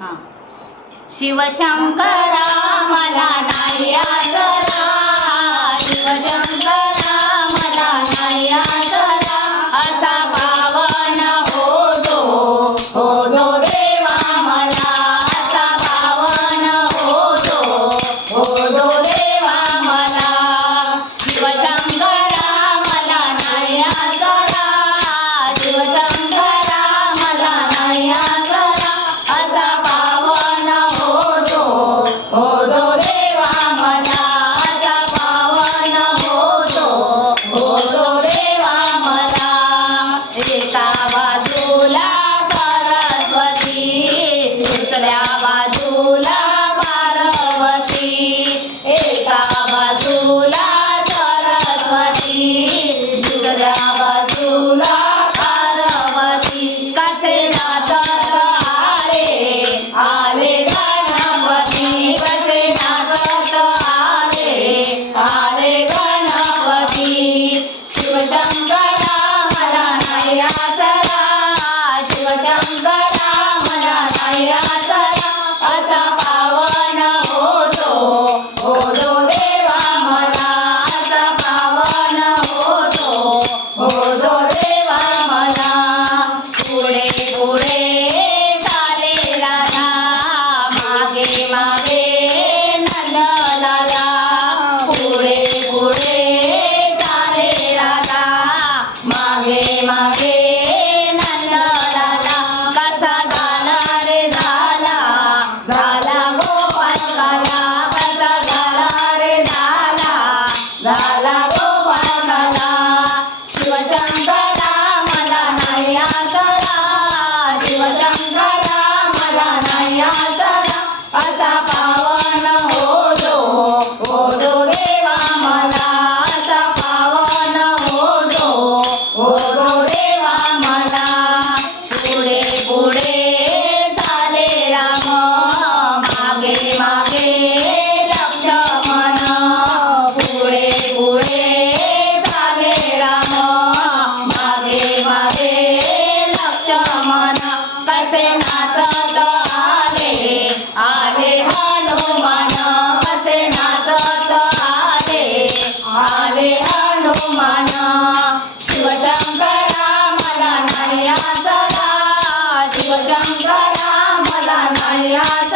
हां शिवशंकरा मला नाही आसरा, शिवशंकरा मला नाही आसरा, असा पावन हो जो देवा मला, असा पावन हो जो देवा मला. शिवशंकरा मला नाही आसरा, शिवशंकरा मला नाही आसरा, असा पावन हो जो देवा मला, असा पावन हो जो देवा मला. एका बाजूला सरस्वती, दुसऱ्या बाजूला पार्वती, एका बाजूला सरस्वती, दुसऱ्या बाजूला पार्वती. कसे नाचत आले गणपती, कसे नाचत आले गणपती. शिवशंकरा मला नाही आसरा, शिवशंकरा मला नाही आसरा, असा पावन हो जो देवा मला, असा पावन हो जो देवा मला. पुढे पुढे चाले राधा, मागे मागे नंदलाला, पुढे पुढे चाले राधा, मागे मागे नंदलाला. कसा झाला रे झाला गोपाल काला, कसा झाला रे झाला गोपाल काला. शिवशंकरा मला नाही आसरा, शिवशंकरा मला नाही आसरा, असा पावन हो जो देवा मला, असा पावन हो जो देवा मला. पुढे पुढे चाले राम, मागे मागे लक्ष्मण, पुढे पुढे चाले राम, मागे मागे लक्ष्मण. कसे नाचत आले हनुमान, कसे नाचत आले हनुमान. शिवशंकरा मला नाही आसरा, शिवशंकरा मला नाही आसरा,